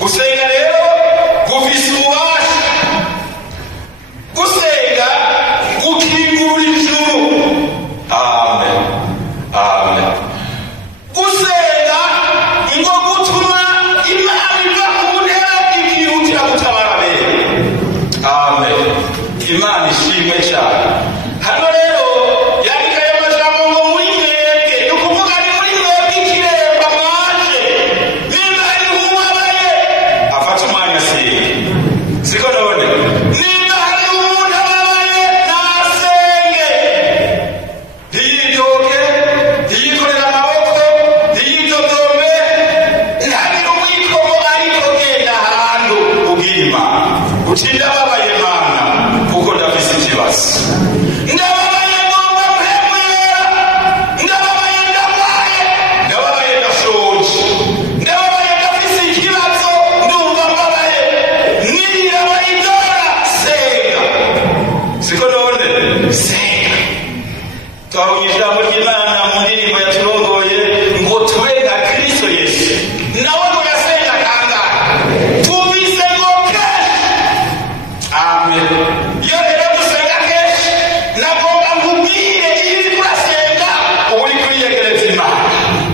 gusenga rero gufise ububasha. Gusenga gukingura ijuru. Amen, amen. Gusenga ngo gutuma Imana iva ku ntera ikihutira gutabara bene. Amen. Imana ishimwe cyane. Hano rero yandika y'amajambo ngo muri mwebwe, ni ukuvuga ni muri mwebwe ikiremba mwaje. Niba hari uwabaye afata umwanya asenge. Siko none niba hari umuntu ababaye nasenge. Ntiyidoge, ntiyikorera amaboko, ntiyidodome, ntagire umwikomo, ariko genda ahantu ubwira Imana uti ndababaye Mana kuko ndafise ikibazo. Ndababaye ngomba kwemera. Ndababaye ndamwaye. Ndababaye ndashonje. Ndababaye ndafise ikibazo. Ndumva mbabaye. Nirabayidora senga. Siko none senga. Twabonye ijambo ry'Imana mu ndirimbo yaturongoye ngo tube nka Kristo Yesu. Nawe ngo yasenga kangahe? Tubise ngo kenshi. Amen. Iyo rero dusenga kenshi nagomba nkubwire iyo uri kurasenga uba uri kuriyegereza Imana.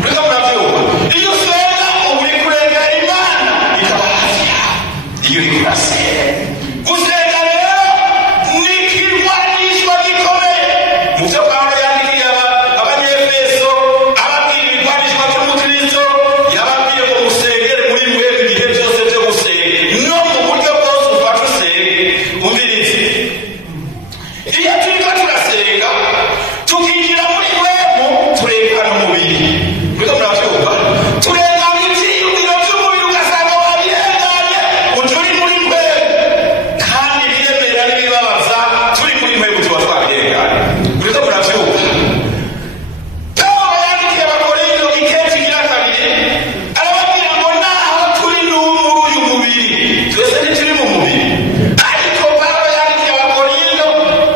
Reka murabyumva. Iyo usenga uba uri kurengera Imana ikaba hafi yawe. Iyo uri kurasenga. Gusenga rero ni ikirwanisho gikomeye. Mu byo Pawulo yandikiye Abanyefeso ababwira ibigwanishwa by'umukristo, yababwiye ngo musengere muri mwebwe ibihe byose byo gusenga no mu buryo bwose ufata usenge. Umvirize, iyo turiko turasenga tukinjira muri mwemu turengana umubiri. Reka murabyumva. Turengana ivyiyumviro by'umubiri ugasanga wabirenganye uti uri muri mwemu, kandi biremera n'ibibabaza turi muri mwemu tuba twabirenganye. Reka murabyumva. Pawulo yandikiye Abakorinto ikete igira kabiri arababwira ngo naho turi muri uyu mubiri twese ntituri mu mubiri, ariko Pawulo yandikiye Abakorinto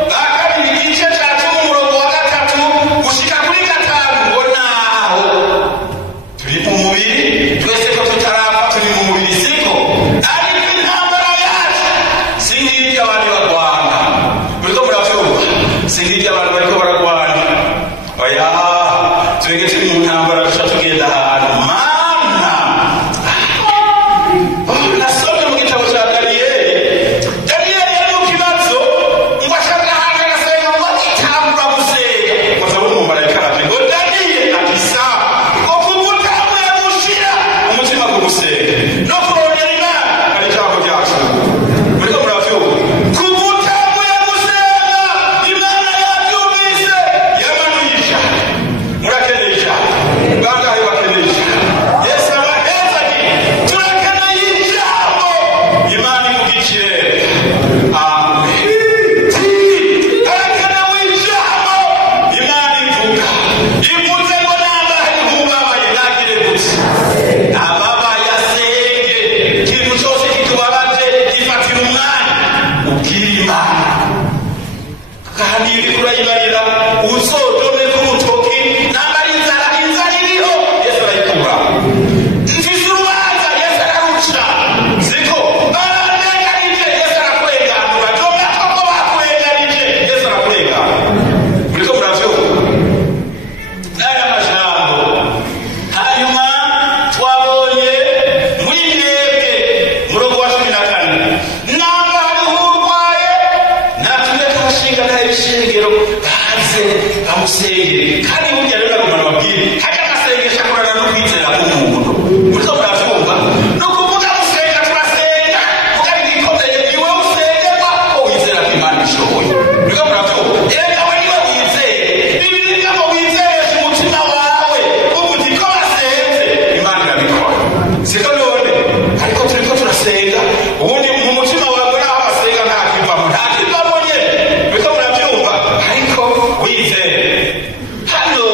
ba kabiri igice ca cumi umurongo wa 3 gushika kuri 5 ngo naho turi mu mubiri twese ko tutarapfa turi mu mubiri siko, ariko intambara yacu si nk'iryo abandi barwana. Muriko muravyumva, si nk'iryo abantu bariko bararwana. Oya, twebwe turi mu ntambara duca tugenda ahantu Mana. Nasomye mu gitabo cya Daniyeli. Daniyeli yari mu kibazo ngo ashaka ahantu agasenga ngo itangura gusenga. Ngo azabe umumarayika araje ngo Daniyeli ati sawa, ngo kuva utanguye gushira umutima ku gusenga no kurondera Imana ari ijambo ryacu. Muriko muravyumva. Kuva utanguye gusenga Imana yabyumvise yamanuye ijambo. Murakeneye ijambo. Bangahe bakeneye ijambo? Yesu abaheza ati turakeneye ijambo. Imana ivuga ikirere. Amen. Harakenewe ijambo. Imana ivuga. Ivuze ngo nabaye nk'ubabaye ntagire gutya. Ababaye asenge. Ikintu cyose kitubabaje gifatira umwanya ubwira Imana. Kandi iyo uriko urayibarira uzodome k'umutoki nambara inzara iriho Yesu arayikura. Mfise urubanza Yesu araruca. Siko barandenganije Yesu arakurenganura. Jomba koko bakurenganije Yesu arakurenganura. Muriko muravyumva. N'aya majambo hanyuma twabonye muri mwebwe murongo wa 14 namba hariho urwaye natumye twashinga nayo ibishengero baze bamusengere. Kandi burya rero nagomba nababwire hajya amasengesho akorana no kwizera k'umuntu. Muriko muravyumva. Ni ukuvuga gusenga turasenga mugabo igikomeye ni wowe usengerwa ko wizera ko Imana ishoboye. Muriko muravyumva. Erega we niwe wizeye. Bibiliya ngo wizereshe umutima wawe uvuga uti ko wasenze Imana irabikora. Siko none ariko turiko turasenga ubundi mu mutima wawe naho basenga nta kivamo nyene. Muriko muravyumva. Ariko wizeye. Hano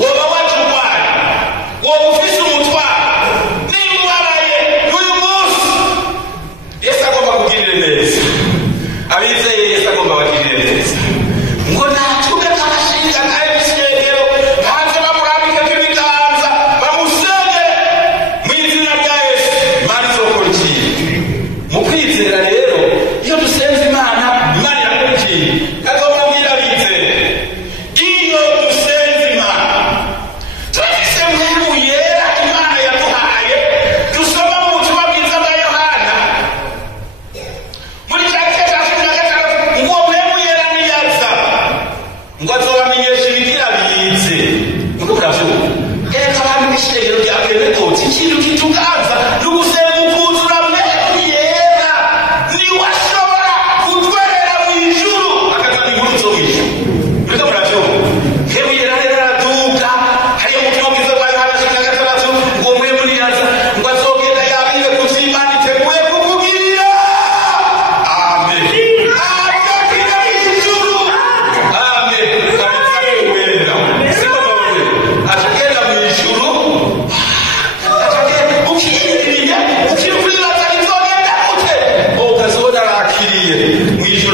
woba waje urwaye, woba ufise umutwaro, niba ubabaye n'uyu munsi Yesu agomba kugirira neza. Abizeye Yesu agomba bagirire neza. Ngo natume kabashinga nayo ibishengero hanze bamurambike ibiganza bamusengere mu izina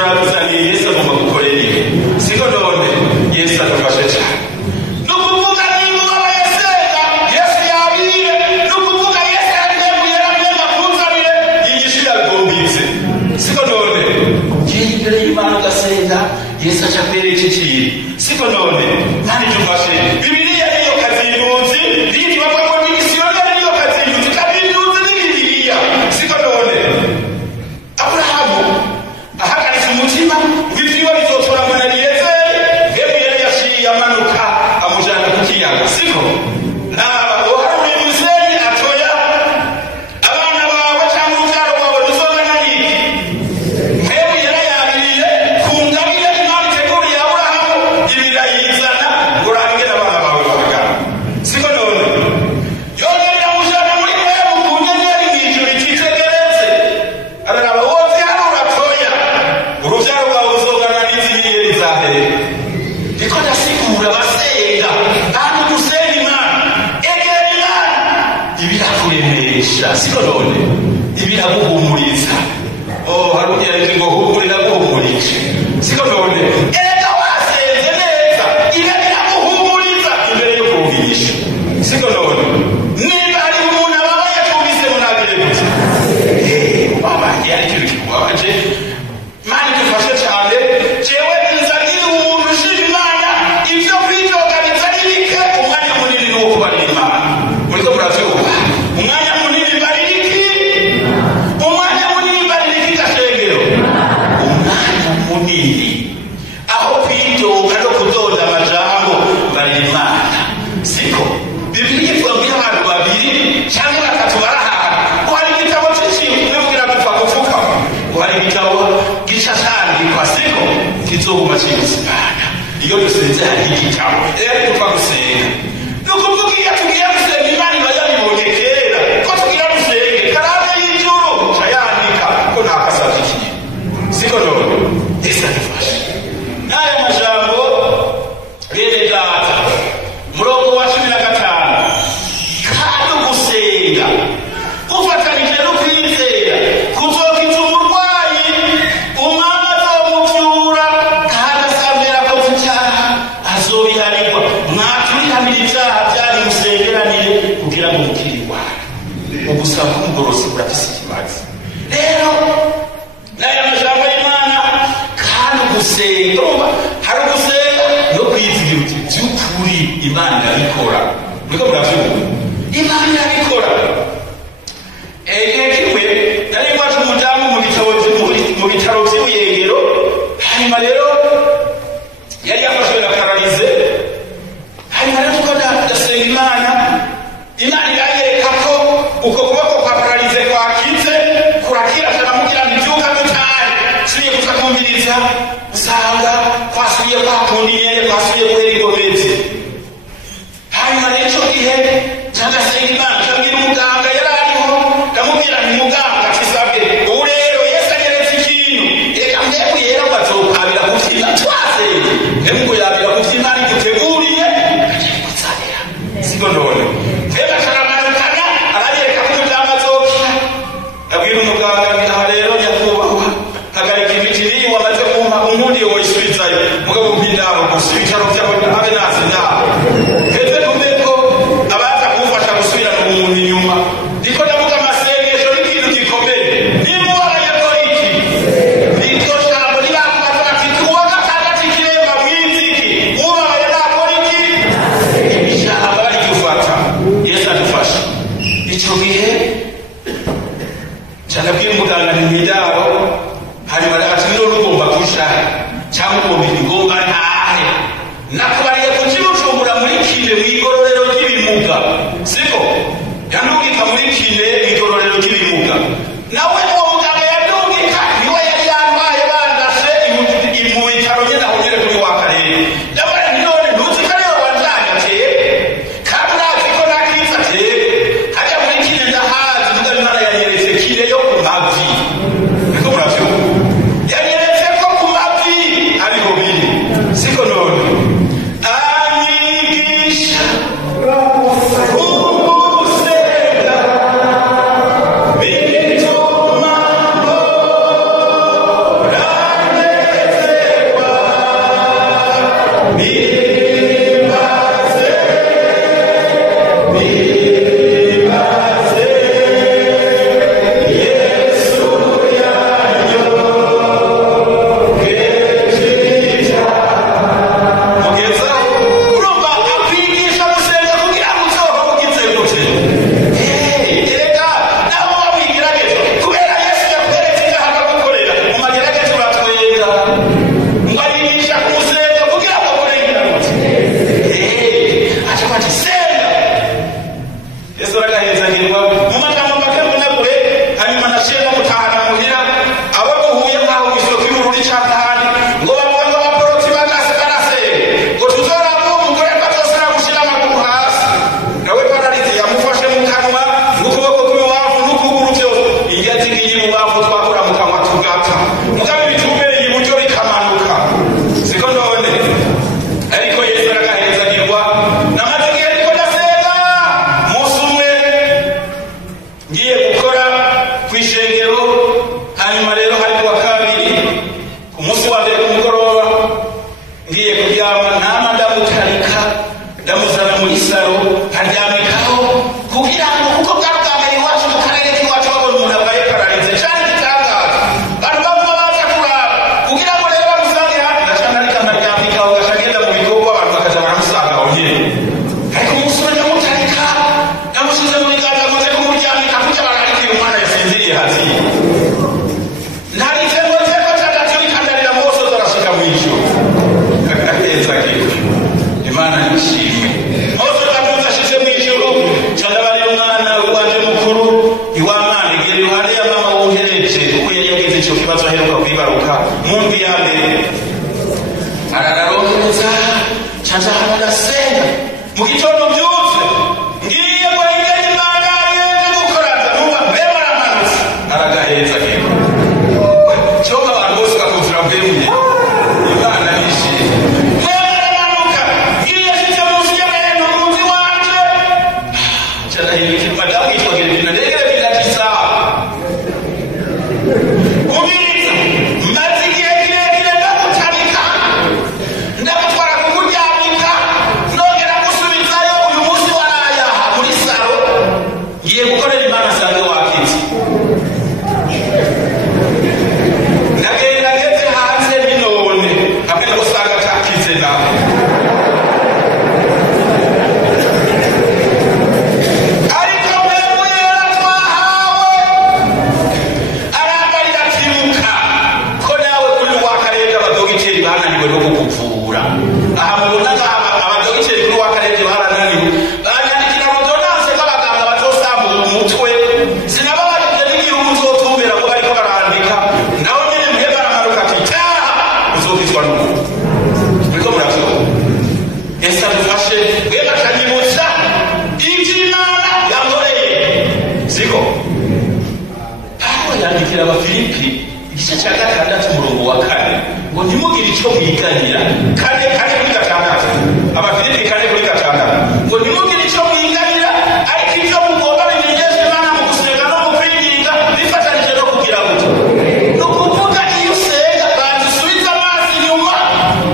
muraduzaniye Yesu agomba gukorera ibi siko none Yesu adufashe cyane no kuvuga niba abayesenga Yesu yabiye no kuvuga Yesu yabiye yaramenya kunzanire yigisha yagombitse siko none imbere y'Imana ugasenga Yesu aca kwereka ikintu siko none kandi dufashe Bibiliya niyo kazinduzi n'ibyo bavuga ngo misioneri niyo kazinduzi kazinduzi ni Bibiliya siko none Abrahamu ahagaritse umutima w'ibyo bizotora muri Eliyezeri Hebwe yari yashiye amanuka amujana ku kiyaga siko uharuye Musenyi atoya abana bawe cyangwa ubyaro wawe dusozanya n'iki Hebwe yari yabiriye ku ngabire Imana iteguriye Aburahamu ibirayizana ngo urangire abana bawe bahagana siko none yongera amujana muri Hebwe ku nyenyeri mw'ijuru ititegereze araraba wose hano uratoya urubyaro rwawe uzogana n'inyenyeri za mbere niko ndasigura basenga kandi gusenga Imana egera Imana ibirakuremesha siko none ibiraguhumuriza hari ugereka ngo humurira guhumurije siko none erega wasenze neza ibiraguhumuriza imbere yo kuvugisha siko none niba hari umuntu ababaye atubise munagire gute baba yari cyo kikubabaje Imana idufashe cyane jewe nzanira umuntu ushima Imana ibyo kwidoga bitari bike umwanya munini ni uwo kubarira Imana muriko muravyumva umwanya munini barira iki umwanya munini barira iki gashengero umwanya munini aho kwidoga no kudonda amajambo barira Imana siko Bibiliya ivuga ngo abantu babiri cyangwa batatu barahana ngo hari igitabo cy'ikintu bivugira gupfa kuvuka ngo hari igitabo gishashangirwa siko kizoguma kibusibana iyo dusenze hari igitabo dupfa gusenga ni ukuvuga iyo tugiye gusenga Imana iba yabibonye kera ko tugira dusenge karame y'ijuru cayandika ko ntakasabye ikintu siko none Yesu adufashe n'ayo majambo bene data murongo wa 15 kandi gusenga ufatanije no kwizera kuzokiza umurwayi umwami azomuvyura kandi asambera ko icyaha azobiharirwa mwaturihamira ibyaha byari musengeranire kugira ngo mukire indwara ugusaba k'umugorosi burafise ikibazo rero n'aya majambo y'Imana kandi gusenga hari gusenga no kwizigira uti by'ukuri Imana irabikora muriko muravyumva Imana irabikora kimwe nari iwacu umudamu mu bitaro by'Ibuyengero hanyuma rero yari yafashwe na paralize hanyuma rero tuko ndasenga Imana iranyereka ko uko kuboko kwa paralize kwakize kurakira turamubwira ngo ibyuka dutahe subiye kutakumviriza usanga kwasubiye kwakundi nyene kwasubiye guhera ingomezi hanyuma rero icyo gihe cyagasenga Imana cyabwira umuganga yari ariho ndamubwira nti muganga kisabwe ubu rero Yesu anyeretse ikintu reka mbebwe yera bazokabira kuvyina twasenge mbebwe yabira kuvyina ari guteguriye agiye kuzanira siko none mbebwe akaramanukana aranyereka ko byamazokira abwira umuganga nti aha rero nyakubahwa hagarika imiti niyo wamaze kumpa umuntu woyisubizayo mugabo mpindaro gusa ibitaro byabo habe nazi nawe heze kumeko abaza kumufasha gusubira mu muntu inyuma ndiko ndavuga amasengesho n'ikintu gikomeye niba warayakora iki niryo jambo ribakubaza bati kuwa gatandatu ikiremba mwiziki ubabaye nakora iki ibijambo bari gufata Yesu adufasha icyo gihe cyangabwira umuganga ni mwidaro hanyuma ati niyo rugomba kushaka cyangwa ugomba igomba ntahe nakubariye kukibucumbura muri kine mw'igororero ry'ibimuga siko yandugika muri kine mw'igororero ry'ibimuga nawe uwo muganga yandugika niwe yari yantwaye bandashe mu bitaro nyine aho nyine kuri wa karere ndabona nti none ntuzi ko ariwe wanjanye ateye kandi urazi ko nakiza ateye hajya muri kine ndahazi muga Imana yanyeretse kine yo ku mavi niko muravyumva yanyeretse ko ku mavi ariho biri siko none anyigisha gusenga bituma icyo kibazo aheruka kwibaruka mu ndwi ya mbere arararohereza caja hano ndasenga mu gitondo byutse ngiye kwengera Imana yenge gukoraza numva mbeba aramanutse aragaheza kiko cyoba abantu bose bakuzura mbemye Imana nishimye mbeba aramanuka ngiye shitse munsi y'abantu muzi wanje cara yiki madamu yitwagire bina ndegere bina kisa ubiriza mazi igihe kirekire ndagutabika ndagutwara kukuryamika nongera gusubizayo uyu munsi warayaha muri saro ngiye gukorera Imana sange wakize ndagenda ngeze hanze binone hamwe no gusanga atakize nawe ariko mbegu yera twahawe arambarira atimuka ko nawe kuri wakarenga abadogiteri bananiwe no kukuvura aha mubona abadogiteri kuri wakarenga barananiwe banyandikira rodonanse k'abaganga bazosambura umutwe sinababajije n'igihugu uzotumbera ngo bariko barandika nawe nyene muhe baramanuka ati taha uzokizwa n'umuntu muriko muravyumva ese adufashe mwe bakanyibutsa ivyo Imana yankoreye siko Pawulo yandikira Abafilipi igice cya 6 umurongo wa 4 ngo ntimugire icyo mwiganyira kane kuri 6 Abafilipi 4:6 ngo ntimugire icyo mwiganyira ariko ivyo mugomba bimenyesha Imana mu gusenga no mu kwirinda bifatanije no kugira ngo no kuvuga iyo usenga banza usubize amaso inyuma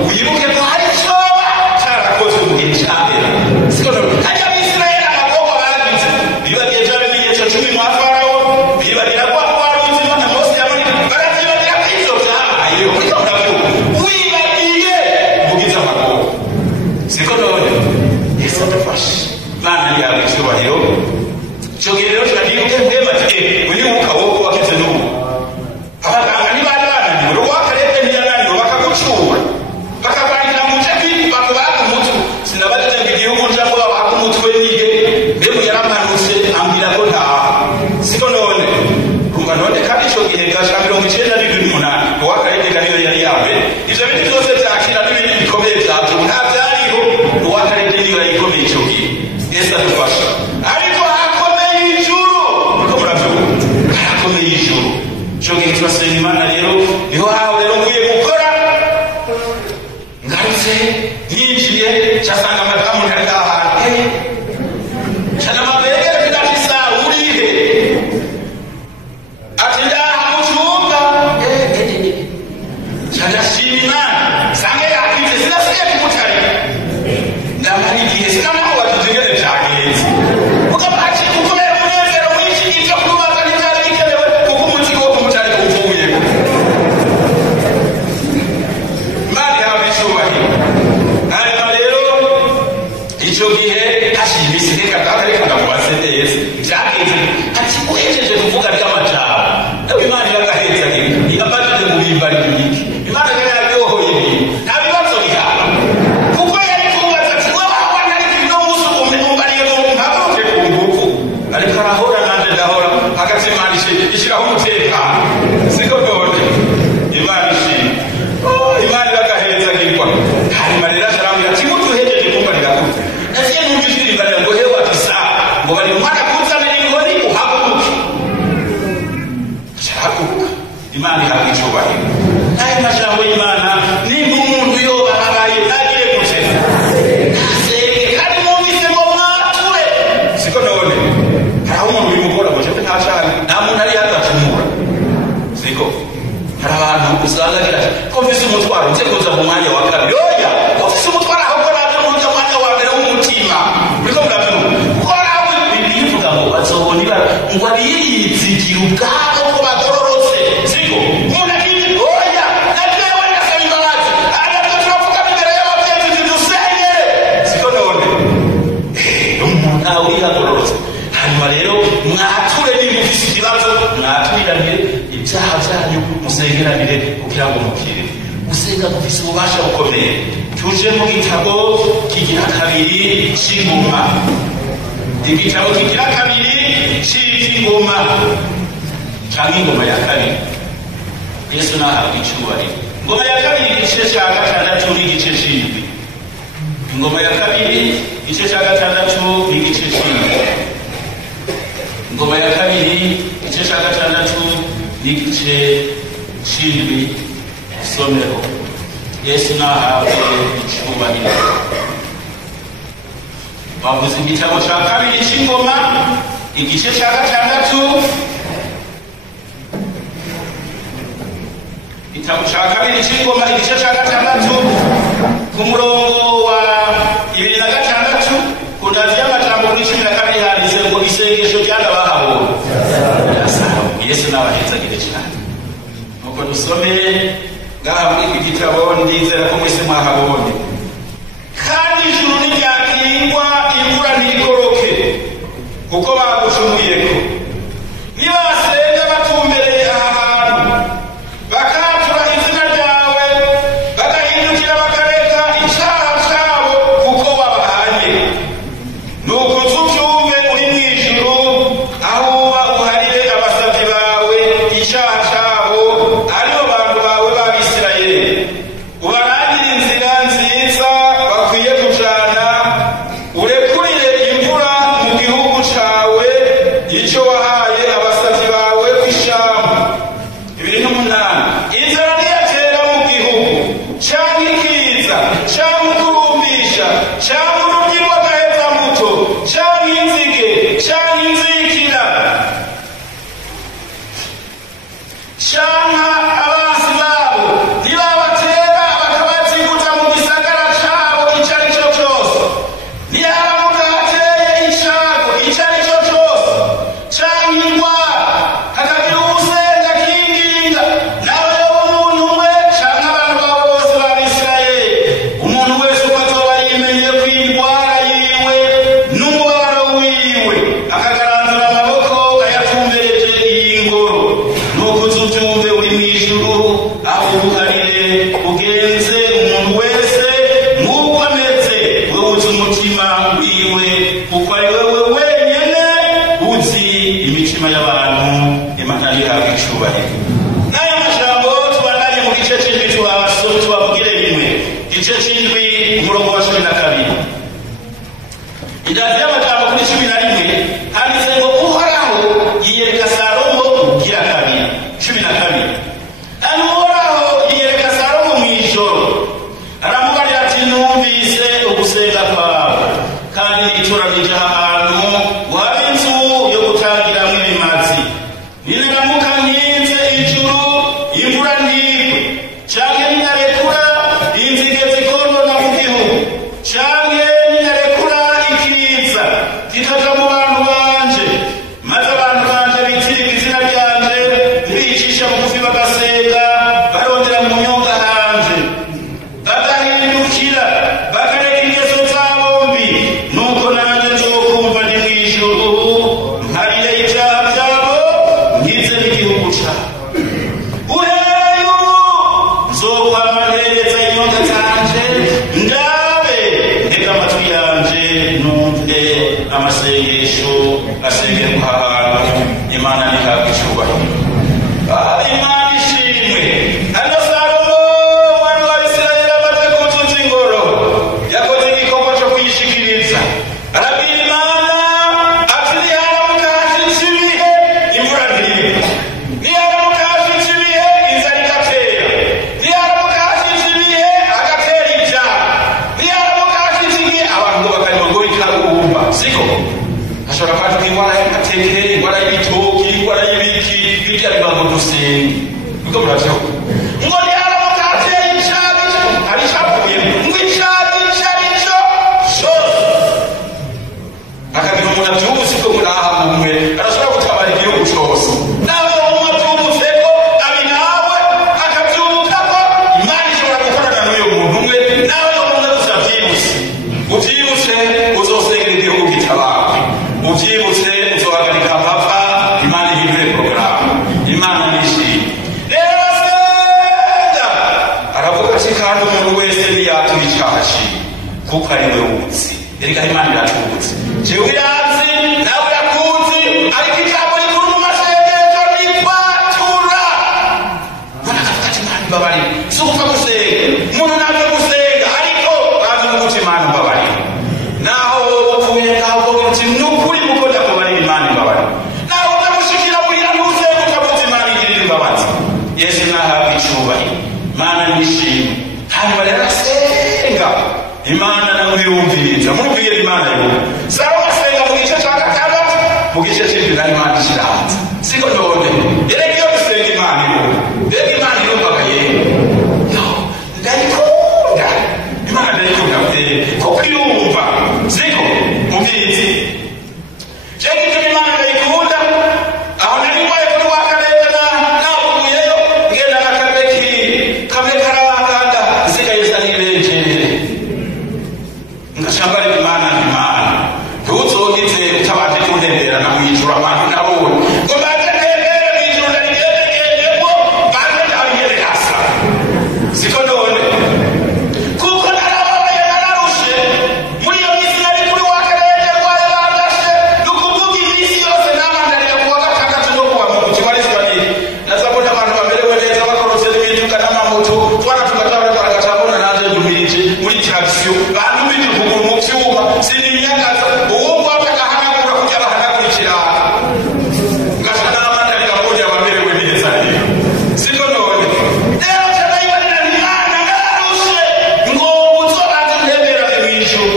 wibuke ko hari icyoba cyarakozwe mu gihe cya mbere siko hajya Abisirayeli abakobwa bagize bibagiye bya bimenyetso 10 mwa Farawo bibagira ko wari uzima na Mose yabari baravyibagira ko ivyo vyabaye kuko ndavuga wibagiye mugize amakobwa siko none Yesu adufashe Imana yawe icyubahiro cyo rero turagiye mbemate unyuka wowe wakize n'ubu abaganga ntibari bananiwe rwakarete ntiyananiwe bakagucura bakakwandikira mu cepi bakubaka umutwe sinabajije ngo igihugu njambo babaka umutwe nihe mbemu yaramanutse ambwira ko ntaha siko none rumva none kandi icyo gihe gasha 97 rwakarete kaniyo yari yawe ivyo bintu byose byakira n'ibindi bikomeye byavyo nta byariho rwakarete niyo yayikomeye icyo gihe Yesu adufasha ariko hakomeye ijuru niko muravyumva hakomeye ijuru cyo gihe turasenga Imana rero niho hawe rero ngiye gukora ngarutse yinjiye cyasanga madamu ntari ahantu cyana mabegere bidafisa urihe ati ndaha mu cyumba cyana shima Imana sange yakwize sinasiye kumutari ndamara igihe sinanaho watuzigere byagenze ugapaci kukomera umunezero mwinshi ibyo kubaza ntibyari bikenewe kuko umutima wo kumutari uvuye Imana yawe icyubahiro hanyuma rero icyo gihe hashize iminsi reka reka ndamubaze neza byagenze ati uhejeje kuvuga ry'amajambo nawe Imana iragaheza igapatije mu bimbari byinshi Imana yaryohoye ibintu nta bibazo bihaba kuko yari kubaza ati wowe abana ariko ino musi umbariye mu mpaguruke ku ngufu ariko arahora nanje ndahora hagati Imana ishyiraho umutekano siko none Imana ishimwe Imana iragaheza gikwa hanyuma rero arambwira ati mutuhejeje kumbarira gute nasiye numvise imbarira ngo hewe ati sa ngo bari umwana kuzanira inkoni uhaguruke cyahaguruka Imana ihabwa icyubahiro n'ayo majambo y'Imana nimba umuntu yoba abaye ntagire gute ntasenge kandi mwumvise ngo mwature siko none haraho umuntu bimugora ngo jewe ntacane nta muntu ari hagacumura siko hari abantu usanga agira ati ko mfise umutwaro nze kuza mu mwanya wa kabiri oya ko mfise umutwaro ahubwo nabyo nuja mwanya wa mbere w'umutima uriko murabyumva kuko haraho bivuga ngo bazobona ibara ngo abirizigira ubwabo ko bagororotse siko umuntu akiri oya natwewe ndasaba imbabazi agatwe turavuga imbere y'ababyeyi dusengere siko none umuntu nawe yagororotse hanyuma rero mwature niba ufise ikibazo mwatubiranire ibyaha byanyu musengeranire kugira ngo mukire gusenga gufise ububasha bukomeye tuje mu gitabo kigira kabiri cy'ingoma igitabo kigira kabiri cy'ingoma cyangwa ingoma ya kabiri Yesu nahabwa icyubahiro. Ingoma ya kabiri igice cya gatandatu n'igice cy'indwi. Ingoma ya kabiri igice cya gatandatu n'igice cy'indwi. Ingoma ya kabiri igice cya gatandatu n'igice cy'indwi. Somero. Yesu nahabwe icyubahiro. Bavuze igitabo cya kabiri cy'ingoma igice cya gatandatu. Igitabo cya kabiri cy'ingoma igice cya gatandatu ku murongo wa 26 ku ndazi y'amajambo kuri 12 handitse ngo isengesho ry'abahabonye. Yesu n'abahezagire cyane. Nuko dusome ngaha muri iki gitabo, ndizera ko mwese mwahabonye. Kandi ijuru ntiryakingwa, imvura ntikoroke, kuko bagucumuyeko. Niba basenga batumbereye aha hantu, bakatura izina ryawe, bagahindukira bakareka icyaha cyabo, kuko wabahanye. Nuko ubyumve uri mu ijuru, aho uba uharire abasabyi bawe icyaha cyabo, aribo bantu bawe b'Abisirayeli. Ubarangire inzira nziza bakwiye kujana, urekurire imvura mu gihugu cyawe, icyo wahaye abasabyi bawe kw'ishamu. 28. Inzara ntiyatera mu gihugu, cyangwa ikiza, cyangwa ukurumbisha, cyangwa urubyiruko gaheza muto, cyangwa inzige, cyangwa inzikira, cyangwa abansi babo ntibabatera bakabaziguza mu gisagara cyabo icyo ari cyo cyose. Ntiharamuka hateye icyago icyo ari cyo cyose, cyangwa indwara, hakagira uwusenga akinginga, nawe umuntu umwe cyangwa abantu bawe bose b'Abisirayeli, umuntu wese uko azoba yimenye ko indwara yiwe n'umubabaro wiwe, akagaranzura amaboko ayatumbereje iyi ngoro. Nuko uzubyumve uri mu ijuru, aho ubuharire ugenze umuntu wese nk'uko ameze, wowe uzi umutima wiwe, kuko ari wowe wenyine uzi imitima y'abantu. Imana ihabwe icyubahiro. N'aya majambo tubandanye mu gice cy'indwi, tubabwire rimwe. Igice cy'indwi umurongo wa 12. Indazi y'amajambo kuri 11 handitse ngo uhoraho yiyereka Salomo ugira kabiri. 12. Hano uhoraho yiyereka Salomo mu ijoro, aramubarira ati numvise ugusenga kwawe, kandi nitoranije ahantu waba inzu yo gutangiramo ibimazi. Ninaramuka nkinze ijuru, imvura ntigwe, canke ninarekura inzige zikonona mu gihugu, canke ninarekura ikiza kikaja mu bantu banje, maze abantu banje bitiriga izina ryanje, ntibicisha bugufi bagasenga, barondera mu nyonga hanje, bagahindukira bakareka ingeso zabo mbi, nuko nanjye nzokumva ndi mu ijuru, mparire ibyaha byabo, nkize n'igihugu cyabo. Uhereye ubu nzokwama ntereza inyonga zanje, ndabe ntega amatwi yanje numve amasengesho asengerwa ahantu. Imana ntihabwe icyubahiro. Imana ishimwe. Hano Salomo umwami w'Abisirayeli amaze kuzuza ingoro, yakoze igikorwa cyo kuyishikiriza. Arabwira Imana ati niharamuka hashitse ibihe, imvura ntigwe. Niharamuka hashitse ibihe, inzara igatera. Niharamuka hashitse ibihe, hagatera ibyaha. Niharamuka hashitse ibihe, abantu bakarima ngo ikagumba. Siko hashobora kwaduka indwara y'amateke, indwara y'ibitoki, indwara y'ibiki, bijya biba ngo dusenge. Niko murabyumva. Ngo niharamuka hateye icyago, hari icyavuye ngo icyago icyo ari cyo cyose, akagira umuntu abyumvise ko murahamwe, arashobora gutabara igihugu cyose. Nawe umuntu abyumvise ko abi nawe akabyumva ko Imana ishobora gukorana n'uyu muntu umwe, nawe umuntu uzabyibutse. Ubyibutse uzosengera igihugu gitabara. Ubyibutse uzohagarika amapfa, Imana ihindure porogaramu. Imana nishimye. Rero senga aravuga ati kandi umuntu wese ntiyatura icyaha cyiwe, kuko ari we wuzi. Erega Imana iratubutse. Jewe irazi, nawe irakuzi, ariko ijambo rikuru mu masengesho ni kwatura. Yesu nahabwa icyubahiro. Imana nishimwe. Hanyuma rero asenga Imana namwiyumviriza. Murumvire Imana yuko Salomo asenga mu gice cya gatandatu, mu gice cy'indwi na Imana ishirahanze. Siko none yereka iyo gusenga Imana yuko mbega Imana yumvaga yewe ndayikunda. Imana ndayikunda kuko yumva. Siko mubizi cyangwa icyo Imana ndayikunda. Aho nari mbaye kuri wa Karete navuyeyo ngenda na kamwe karabakanda zisigaye zanirengerere ngashambara Imana ntuzogize utabanje kuntemberana mw'ijuru abantu nabone ngo baze ntembere mw'ijuru narigendegeyemo baze ntabigere hasa. Siko none kuko narababaye nararushe muri iyo minsi nari kuri wa Karete rwaye bandashe nukuvuga iminsi yose nabandarira kuwa gatandatu no kuwa Mungu kibarizwa nini nazabona abantu bamerewe neza bakorotse n'imiduga n'amamoto twana tugatwara baragatambona nanjye ndumirije muri tradition bandumije ukuguru mu vyuma sinimyagaza uwo kwapfa gahanagura kugira bahanagurikira ngashana n'amandarira mbonye abamerewe neza rero. Siko none rero cyanayibarira Imana nararushe ngo uzobanze nteberane mw'ijuru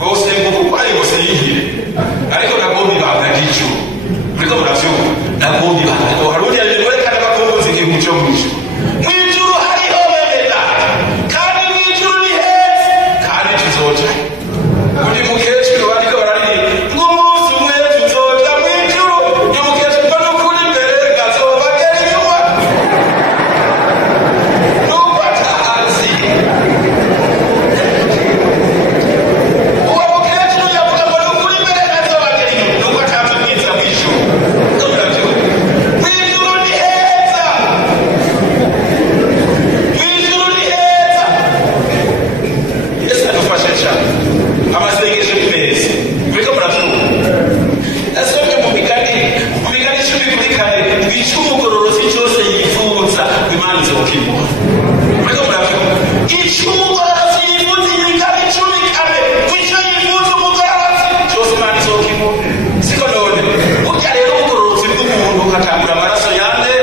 bose ngo kwari bose yihire ariko nagomba ibanga ry'ijuru. Muriko muravyumva nagomba ibanga ariko harundi yajerekana bakomboza igihugu cyo mw'ijuru. Mw'ijuru hariho bebera kandi mw'ijuru ni heza kandi tuzoja. Undi mukecuru bariko bararirimba ngo umunsi umwe tuzoja mw'ijuru. Iyo mukecuru ko nukuri imbere gazobagera inyuma nuko atazi. Uwo mukecuru yavuga ngo nukuri imbere gazobagera inyuma nuko atatubwiza mw'ijuru. Mw'ijuru ni heza. Mw'ijuru ni heza. Yesu adufashe cyane. Amasengesho ni meza. Muriko muravyumva nasomye mu migani 10:4 ico umugororozi cyose yifuza Imana izokimuha. Muriko muravyumva ico umugororozi yifuza imigani 10:4 ico yifuza umugororozi cyose Imana izokimuha. Siko none burya rero umugororozi bw'umuntu ukatangura amaraso yande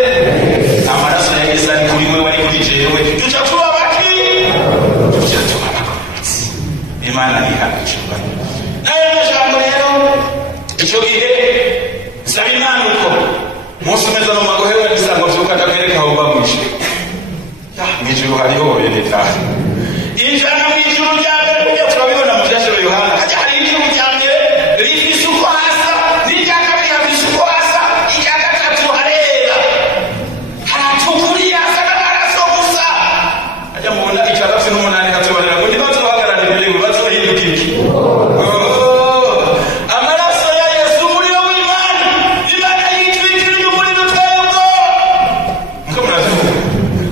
amaraso ya Yesu ari kuri wewe ari kuri jewe tuca tuba baki tuca tuba abagororozi. Imana ihagicumba nayo majambo rero icyo gihe saba Imana uko umunsi umeze no magohewe bisango vyuka ndakwereka aho uba mw'ijuru. Mw'ijuru hariho bene taha injana mw'ijuru rya mbere kujya turabibona mu vyashiro Yohana hajya hari ijuru rya mbere rifise uko hasa n'irya kabiri hafise uko hasa irya gatatu harera haratukuriye hasa n'amaraso gusa. Hajya mubona icya gatatu n'umunani hatubarira ngo ntibazohagarara imbere ngo bazohinduka iki. Amaraso ya Yesu umuriro w'Imana. Imana yitwikiriye umuriro uteye ubwoba. Muko muravyumva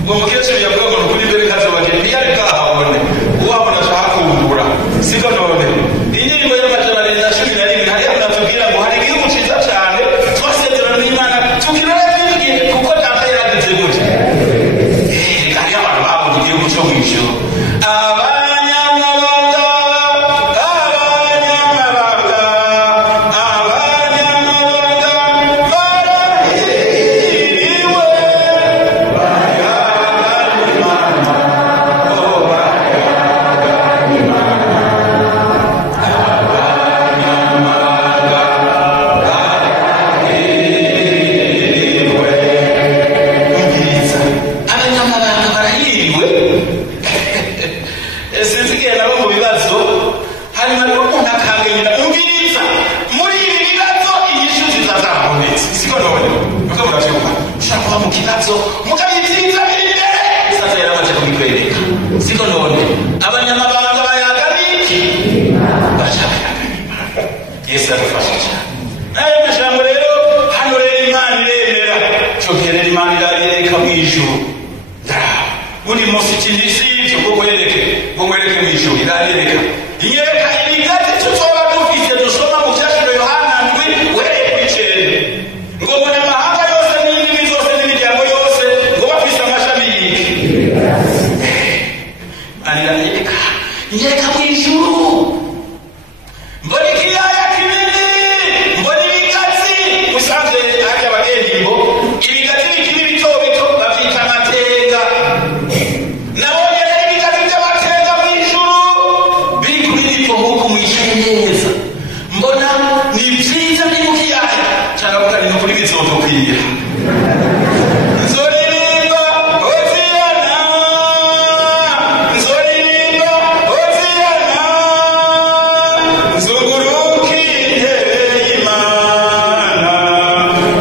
uwo mukecuru yavuga ngo nukuri imbere kazobagera ntiyari bwahabone uwabona acahakumbura. Siko none indirimbo y'amajana 211 hariya munatubwira ngo hari igihugu ciza cane twasezerana n'Imana tukirore twibwire kuko data yaragize gutya. Kandi abantu babona igihugu cyo mw'ijuru abanyamabanga barahiriwe abanyamabanga barahiriwe. Sinzigiye nabo mu bibazo hanyuma rero umuntu akanganyira ubwiriza muri ibi bibazo inyishu zitazabonetse. Siko none muko muravyumva ushaka kuba mu kibazo mukabyiza biri imbere sasa yaramaze kubikwereka. Siko none abanyamabanga bayaga biki bashaka Imana. Yesu adufashe cyane. Nayo majambo rero hano rero Imana iremera cyo kerera Imana irareka mw'ijuru. Buri munsi kinisi cyo kwereke mw'ijuru irareka inyereka imigati tuzoba dufise dusoma mu cyashiro Yohana 7 wereke kw'icenda ngo mbona amahanga yose n'indimi zose n'imiryango yose ntibizodukwira. Nzoririmba Hoziyana, nzoririmba Hoziyana, nzuguruka intebe y'Imana,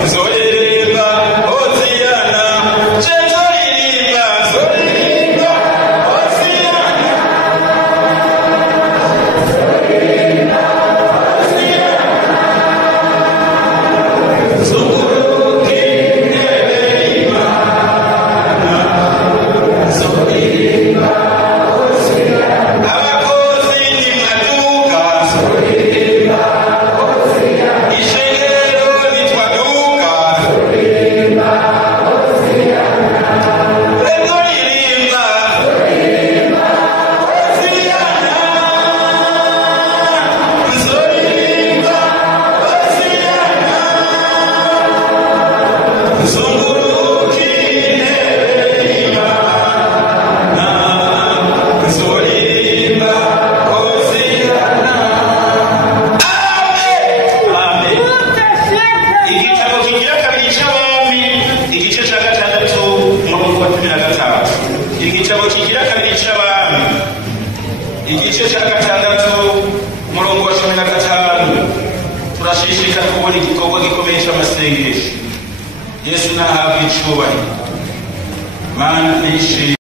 nzoririmba Hoziyana, je nzoririmba Hoziyana. Igice cya gatandatu umurongo wa 15 turashishika kubona igikorwa gikomeye cy'amasengesho. Yesu nahabwa icubahiro. Mana nishi